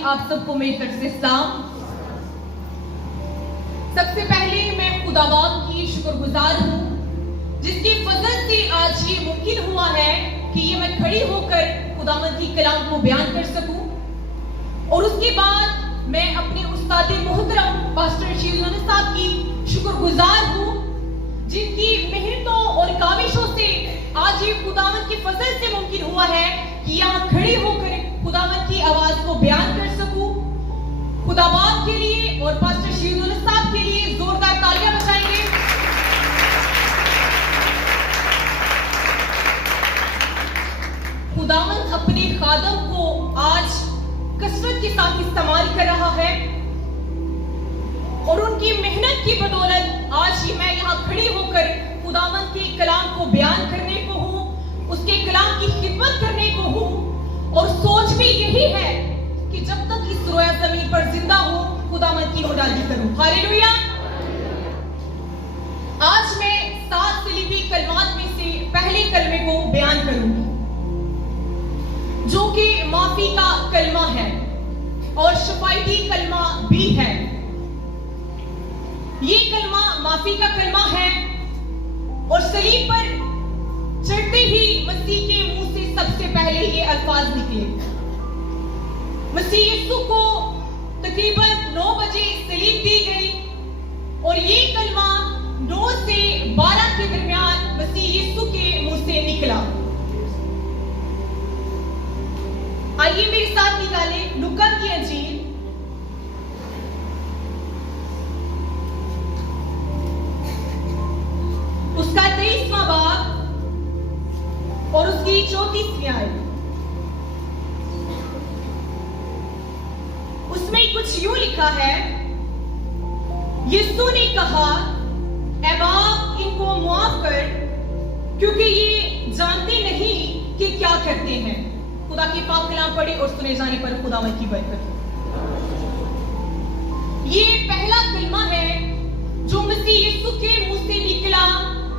आप सबको मेरी तरफ से सलाम। सबसे पहले मैं खुदावंद की शुक्रगुजार हूँ जिसकी फजल से आज ये मुमकिन हुआ है कि ये मैं खड़ी होकर खुदावंद की कलाम को बयान कर सकूं। और उसके बाद मैं अपने उस्ताद मोहतरम पास्टर शील साहब की शुक्रगुजार हूँ जिनकी मेहनतों और काविशों से आज ये खुदावंद की फजल से मुमकिन हुआ है कि यहाँ खड़ी होकर खुदावंद की आवाज को बयान कर सकूं। खुदावंद के लिए और पास्टर शील साहब के लिए जोरदार तालियां बजाएंगे। खुदावंद अपने खादम को आज कसरत के साथ इस्तेमाल कर रहा है और उनकी मेहनत की बदौलत आज ही मैं यहाँ खड़ी होकर खुदावंद के कलाम को बयान करने को हूँ, उसके कलाम की खिदमत करने को हूँ। और सोच भी यही है कि जब तक इस रोया जमीन पर जिंदा हूँ खुदावंद की निरादरी करूं। हालेलुया। आज मैं 7 सलीबी कलमात में से पहले कलमे को बयान करूंगी जो कि माफी का कलमा है और शफायती कलमा भी है। ये कलमा माफी का कलमा है और सलीब पर चढ़ते ही मसीह के मुंह से सबसे पहले ये अल्फाज निकले। मसीह यीशु को तकरीबन 9 बजे सलीब दी गई और ये कलमा 9 से 12 के दरमियान मसीह यीशु के मुंह से निकला। आइए मेरे साथ निकालें लूका की अंजील उसका 23वां बाब और उसकी 34वीं आयत। उसमें कुछ यूं लिखा है, यीशु ने कहा, ऐ बाप इनको माफ कर क्योंकि ये जानते नहीं कि क्या करते हैं। खुदा की पाक कलाम पढ़े और सुने जाने पर खुदावंद की बरकत हो। ये पहला कलमा है जो मसीह यीशु के मुंह से निकला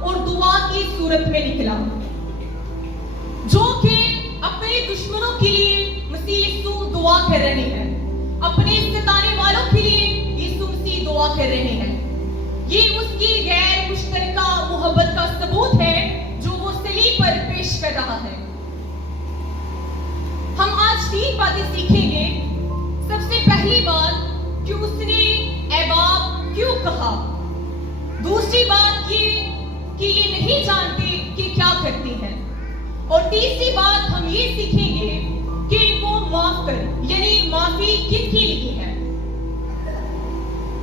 और दुआ की सूरत में निकला, जो कि अपने दुश्मनों के लिए मसीह यीशु दुआ कर रहे हैं, अपने सताने वालों के लिए यीशु मसीह दुआ कर रहे हैं। ये उसकी गैर मुश्तरका मोहब्बत का सबूत है जो वो सलीब पर पेश कर रहा है। हम आज 3 बातें सीखेंगे। सबसे पहली बात कि उसने ऐ बाप क्यों कहा। दूसरी बात ये कि ये नहीं जानते कि क्या करते हैं। और तीसरी बात हम ये सीखेंगे कि इनको माफ कर, यानी माफी किसके लिए है।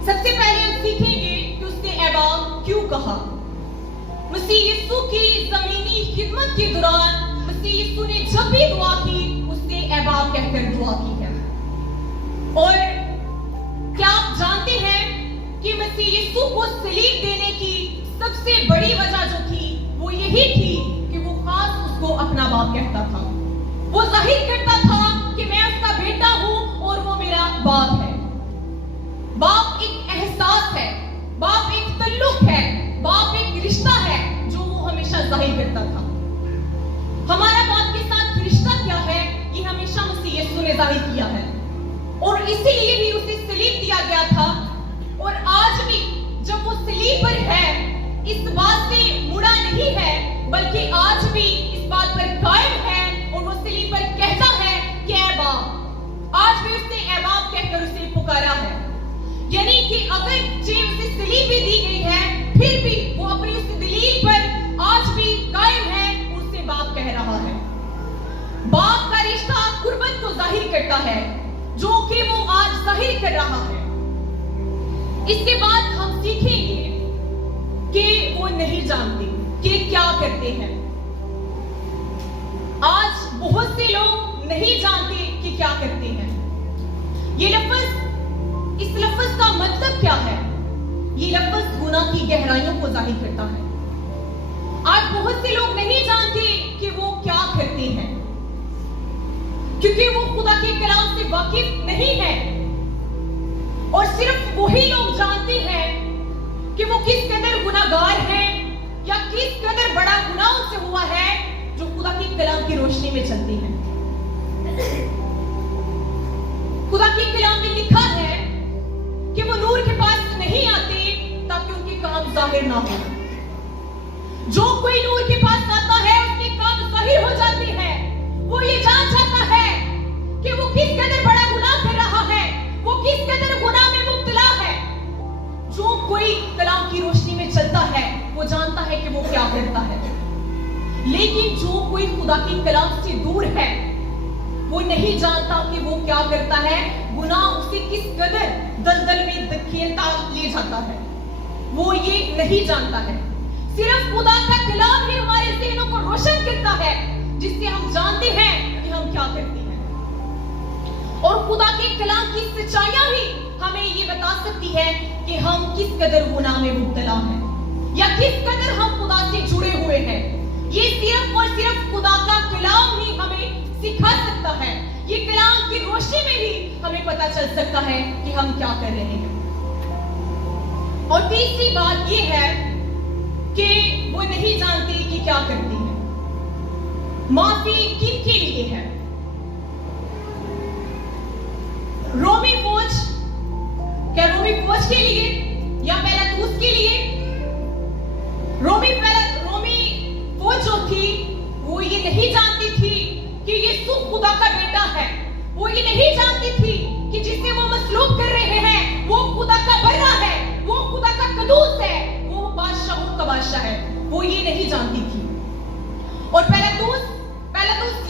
सबसे पहले हम सीखेंगे कि उसने ऐ बाप क्यों कहा। मसीह यीशु की जमीनी खिदमत के दौरान मसीह यीशु ने जब भी दुआ की उसने ऐ बाप कहकर दुआ की है। और क्या आप जानते हैं कि मसीह यीशु को सलीब देने की सबसे बड़ी वजह जो थी वो यही थी कि वो खास उसको अपना बाप कहता था। वो जाहिर करता था कि मैं उसका बेटा हूं और वो मेरा बाप है। बाप एक एहसास है, बाप एक तल्लुक है, बाप एक रिश्ता है जो वो हमेशा जाहिर करता था। हमारा बाप के साथ रिश्ता क्या है ये हमेशा मसीह यीशु ने जाहिर किया है और इसीलिए भी उसे सलीब दिया गया था। और आज भी जब वो सलीब पर है इस बात से मुड़ा नहीं है बल्कि आज भी इस बात पर कायम है और वो सलीब पर कहता है कि ऐ बाप। आज भी उसने ऐ बाप कहकर उसे पुकारा है। यानी कि अगर जे उसे सलीब भी दी गई है फिर भी वो अपनी उस दलील पर आज भी कायम है, उससे बाप कह रहा है। बाप का रिश्ता कुर्बत को जाहिर करता है जो कि वो आज जाहिर कर रहा है। इसके बाद हम सीखेंगे कि वो नहीं जानते कि क्या करते हैं। आज बहुत से लोग नहीं जानते कि क्या करते हैं। ये लफ्ज, इस लफ्ज का मतलब क्या है? ये लफ्ज गुनाह की गहराइयों को जाहिर करता है। आज बहुत से लोग नहीं जानते कि वो क्या करते हैं क्योंकि वो खुदा के कलाम से वाकिफ नहीं है। और सिर्फ वही लोग जानते हैं कि वो किस कदर गुनाहगार हैं या किस कदर बड़ा गुनाह उनसे हुआ है जो खुदा के कलाम की रोशनी में चलते हैं। खुदा के कलाम में लिखा है कि वो नूर के पास नहीं आते ताकि उनके काम जाहिर ना हो। जो कोई नूर के पास आता है उसके काम जाहिर हो जाते हैं। वो ये जान जाता है कि वो किस कदर बड़ा गुनाह कर रहा है, वो किस कदर गुनाह में मुब्तला है। जो कोई कलाम की रोशनी में चलता है वो जानता है कि वो क्या करता है। लेकिन जो कोई खुदा के कलाम से दूर है वो नहीं जानता कि वो क्या करता है। गुनाह उसे किस कदर दलदल में धकेलता ले जाता है, वो ये नहीं जानता है। सिर्फ खुदा का कलाम ही हमारे ज़हनों को रोशन करता है, जिससे हम जानते हैं कि हम क्या करते हैं। और खुदा के कलाम की सच्चाइयां ही हमें ये बता सकती है कि हम किस कदर गुनाह में मुब्तला हैं या किस कदर हम खुदा से जुड़े हुए हैं। ये सिर्फ और सिर्फ खुदा का कलाम ही हमें सिखा सकता है। ये कलाम की रोशनी में ही हमें पता चल सकता है कि हम क्या कर रहे हैं। और तीसरी बात ये है कि वो नहीं जानते कि क्या करते हैं। माफी किनके लिए है? रोमी फौज, क्या रोमी फौज के लिए या पिलातुस के लिए? रोमी फौज जो थी वो ये नहीं जानती थी कि यीशु खुदा का बेटा है। वो ये नहीं जानती थी कि जिसे वो मसलूब कर रहे हैं वो खुदा का बर्रा है, वो खुदा का कदूस है, वो बादशाहों का बादशाह है। वो ये नहीं जानती थी। और पिलातुस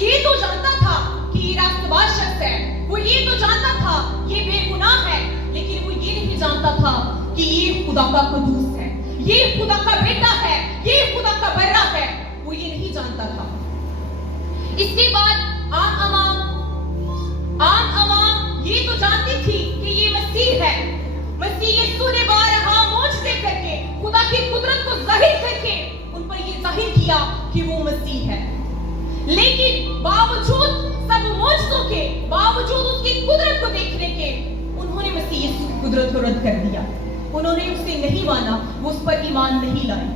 ये तो जानता था कि ये रास्तबाज शख्स है, वो ये तो जानता था ये बेगुनाह है, लेकिन वो ये नहीं जानता था कि ये खुदा का कदूस है, ये खुदा का बेटा है, ये खुदा का बर्रा है। वो ये नहीं जानता था। इसके बाद आम अवाम ये तो जानती थी कि ये मसीह है। मसीह यीशु ने बारहा मौजज़े करके खुदा की कुदरत को जाहिर करके उन पर ये जाहिर किया कि वो मसीह है। लेकिन बावजूद सब मौजज़ों के, बावजूद उसकी कुदरत को देखने के, उन्होंने मसीह यीशु की कुदरत को रद्द कर दिया। उन्होंने उसे नहीं माना, वो उस पर ईमान नहीं लाए।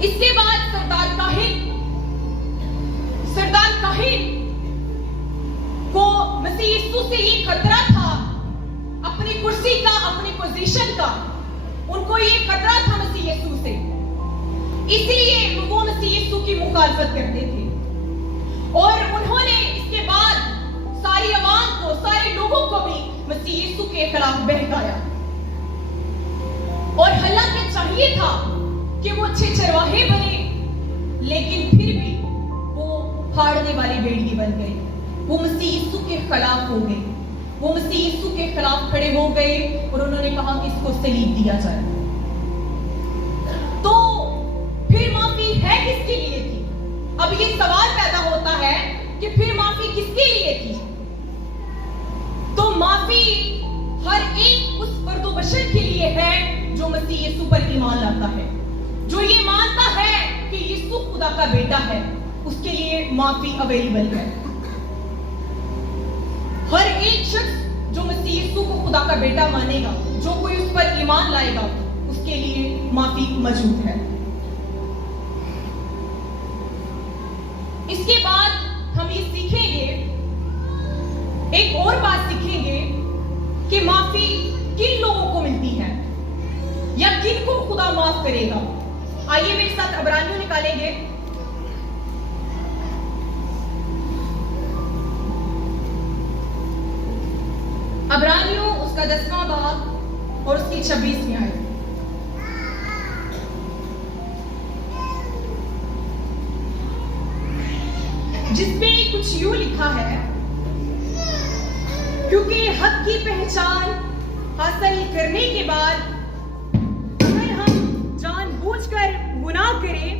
इसके बाद सरदार काहिन को मसीह यीशु से ये खतरा था, अपनी कुर्सी का, अपनी पोजीशन का। उनको ये खतरा था मसीह यीशु से, इसीलिए वो मसीह यीशु की मुखालफत करते थे। और उन्होंने इसके बाद सारी आवाम को, सारे लोगों को भी मसीह यीशु के खिलाफ बहकाया। और हालांकि चाहिए था कि वो अच्छे चरवाहे बने, लेकिन फिर भी वो फाड़ने वाली भेड़िए बन गए। वो मसीह यीशु के खिलाफ हो गए, वो मसीह यीशु के खिलाफ खड़े हो गए और उन्होंने कहा कि इसको सलीब दिया जाए। तो फिर माफी है किसके लिए थी? अब ये सवाल पैदा होता है कि फिर माफी किसके लिए थी? तो माफी हर एक उस फर्दो बशर के लिए है जो मसीह यीशु पर ईमान लाता है, जो ये मानता है कि यीशु खुदा का बेटा है, उसके लिए माफी अवेलेबल है। हर एक शख्स जो मसीह यीशु को खुदा का बेटा मानेगा, जो कोई उस पर ईमान लाएगा, उसके लिए माफी मौजूद है। इसके बाद हम ये सीखेंगे, एक और बात सीखेंगे कि माफी किन लोगों को मिलती है या किन को खुदा माफ करेगा। आइए मेरे साथ अबरानियों निकालेंगे। अबरानियों उसका 10वां बाब और उसकी 26वीं आयत। जिसमें कुछ यूं लिखा है, क्योंकि हक की पहचान हासिल करने के बाद अगर हम जानबूझकर गुनाह करें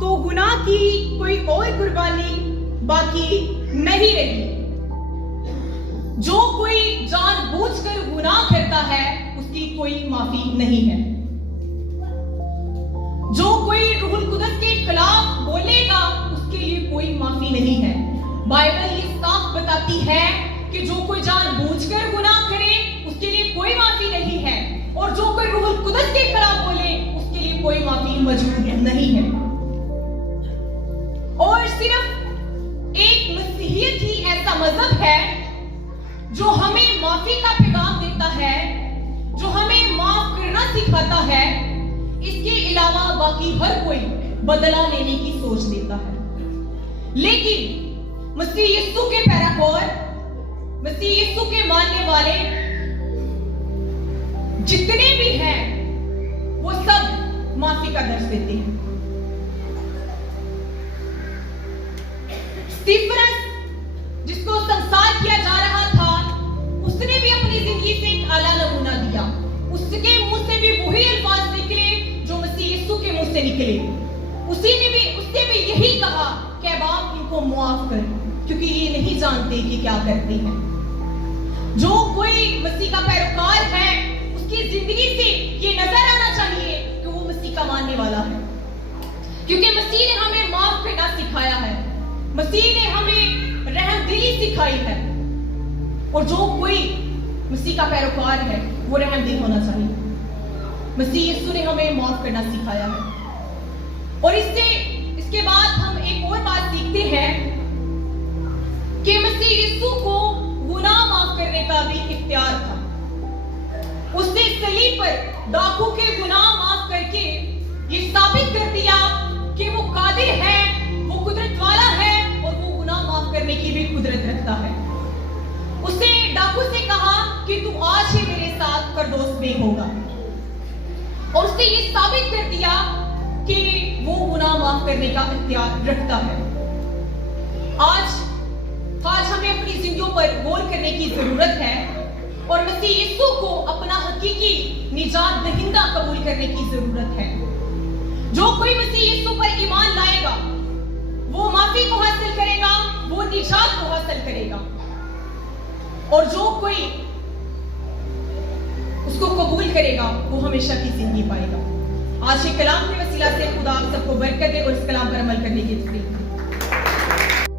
तो गुनाह की कोई और कुर्बानी बाकी नहीं रही। जो कोई जानबूझकर गुनाह करता है उसकी कोई माफी नहीं है। जो कोई रूहुल कुदस के खिलाफ बोलेगा उसके लिए कोई माफी नहीं है। बाइबल ये साफ बताती है कि जो कोई जानबूझकर गुनाह करे उसके लिए कोई माफी नहीं है, और जो कोई रूहुल कुदस के खिलाफ बोले उसके लिए कोई माफी मौजूद नहीं है। और सिर्फ एक मसीहियत ही ऐसा मजहब है बाकी हर कोई बदला लेने की सोच लेता है। लेकिन मसीह यीशु के पैराकोर, मसीह यीशु के मानने वाले जितने भी हैं, वो सब माफी का दर्श देते हैं। स्तिफनस, जिसको संसार किया जा रहा था, उसने भी अपनी जिंदगी से एक आला नमूना दिया। उसके मुंह से भी वही अल्फाज निकले जो मसीह यीशु के मुंह से निकले। उसने भी यही कहा कि बाप इनको माफ कर, क्योंकि ये नहीं जानते कि क्या करते हैं। जो कोई मसीह का पैरोकार है, उसकी जिंदगी से ये नजर आना चाहिए कि वो मसीह का मानने वाला है, क्योंकि मसीह ने हमें माफ करना सिखाया है, मसीह ने हमें रहमदिली सिखाई है। और जो कोई मसीह का पैरोकार है, वो रहमदिल होना चाहिए। मसीह यीशु ने हमें माफ करना सिखाया है। और इसके बाद हम एक और बात सीखते हैं कि मसीह यीशु को गुनाह माफ करने का भी इख्तियार था। उसने सलीब पर डाकू के गुनाह माफ करके ये साबित कर दिया कि वो कादिर है, वो कुदरत वाला है और वो गुनाह माफ करने की भी कुदरत रखता है। उसने डाकू से कहा कि तू आज ही मेरे साथ फिरदौस में होगा, और उसने ये साबित कर दिया कि वो गुनाह माफ करने का इख्तियार रखता है। आज हमें अपनी जिंदगियों पर गौर करने की जरूरत है और मसीह यीशु को अपना हकीकी निजात दहिंदा कबूल करने की जरूरत है। जो कोई मसीह यीशु पर ईमान लाएगा, वो माफी को हासिल करेगा, वो निजात को हासिल करेगा। और जो कोई उसको कबूल करेगा, वो हमेशा की जिंदगी पाएगा। आज के कलाम के वसीला से खुदा आप सबको बरकत दे और इस कलाम पर अमल करने की तौफीक दे।